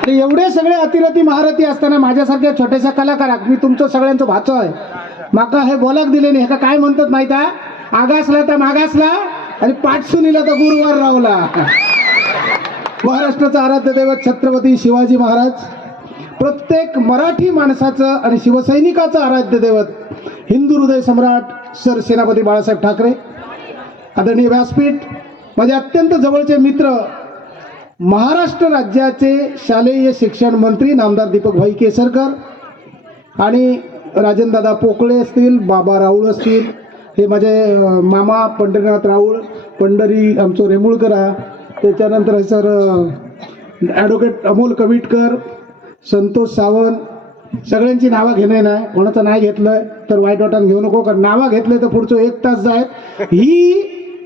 आणि एवढे सगळे अतिरथी महारथी असताना माझ्यासारख्या छोट्याशा कलाकाराक मी तुमचं सगळ्यांचं भाचो आहे. माका हे बोलाक दिले नाही हे काय म्हणतात माहीत आगासला तर मागासला आणि पाठसुनीला तर गुरुवार रावला. महाराष्ट्राचं आराध्य दैवत छत्रपती शिवाजी महाराज प्रत्येक मराठी माणसाचं आणि शिवसैनिकाचं आराध्य दैवत हिंदू हृदय सम्राट सर सेनापती बाळासाहेब ठाकरे आदरणीय व्यासपीठ माझे अत्यंत जवळचे मित्र महाराष्ट्र राज्याचे शालेय शिक्षण मंत्री नामदार दीपक भाई केसरकर आणि राजनदादा पोकळे असतील बाबा राऊळ असतील हे माझे मामा पंढरीनाथ राऊळ पंढरी आमचं रेमुळकर आहे त्याच्यानंतर सर ॲडव्होकेट अमोल कविटकर संतोष सावंत सगळ्यांची नावं घेणे नाही कोणाचं नाही घेतलं तर वाईट वाटण घेऊ नको कारण नावं घेतले तर पुढचं एक तास जाय ही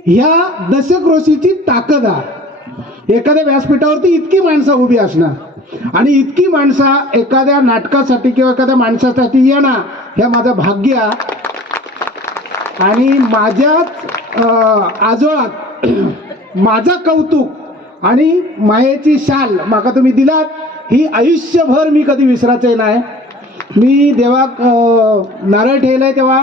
ह्या दशक्रोशीची ताकद आहे. एखाद्या व्यासपीठावरती इतकी माणसं उभी असणार आणि इतकी माणसं एखाद्या नाटकासाठी किंवा एखाद्या माणसासाठी येणार ह्या माझं भाग्य आणि माझ्याच आजोळात माझं कौतुक आणि मायेची शाल माका तुम्ही दिलात ही आयुष्यभर मी कधी विसरायचे नाही. मी देवाक अं, नारळ ठेवलाय तेव्हा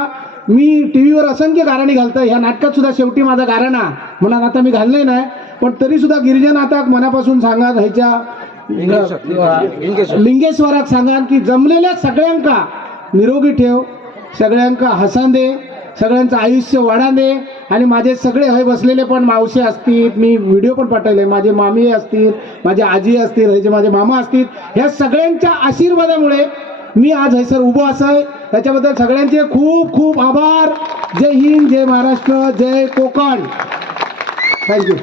मी टी व्हीवर असंख्य गाराणी घालतोय. ह्या नाटकात सुद्धा शेवटी माझा गारणा. म्हणून आता मी घालले नाही पण तरी सुद्धा गिरिजन आता मनापासून सांगा ह्याच्या लिंगेश्वरात सांगा की जमलेल्या सगळ्यांका निरोगी ठेव सगळ्यांका हसांदे सगळ्यांचं आयुष्य वाढाने आणि माझे सगळे हय बसलेले पण मावशी असतील मी व्हिडिओ पण पाठवले माझे मामी असतील माझे आजी असतील ह्याचे माझे मामा असतील ह्या सगळ्यांच्या आशीर्वादामुळे मी आज हैसर उभं असाय. त्याच्याबद्दल सगळ्यांचे खूप खूप आभार. जय हिंद जय महाराष्ट्र जय कोकण. Thank you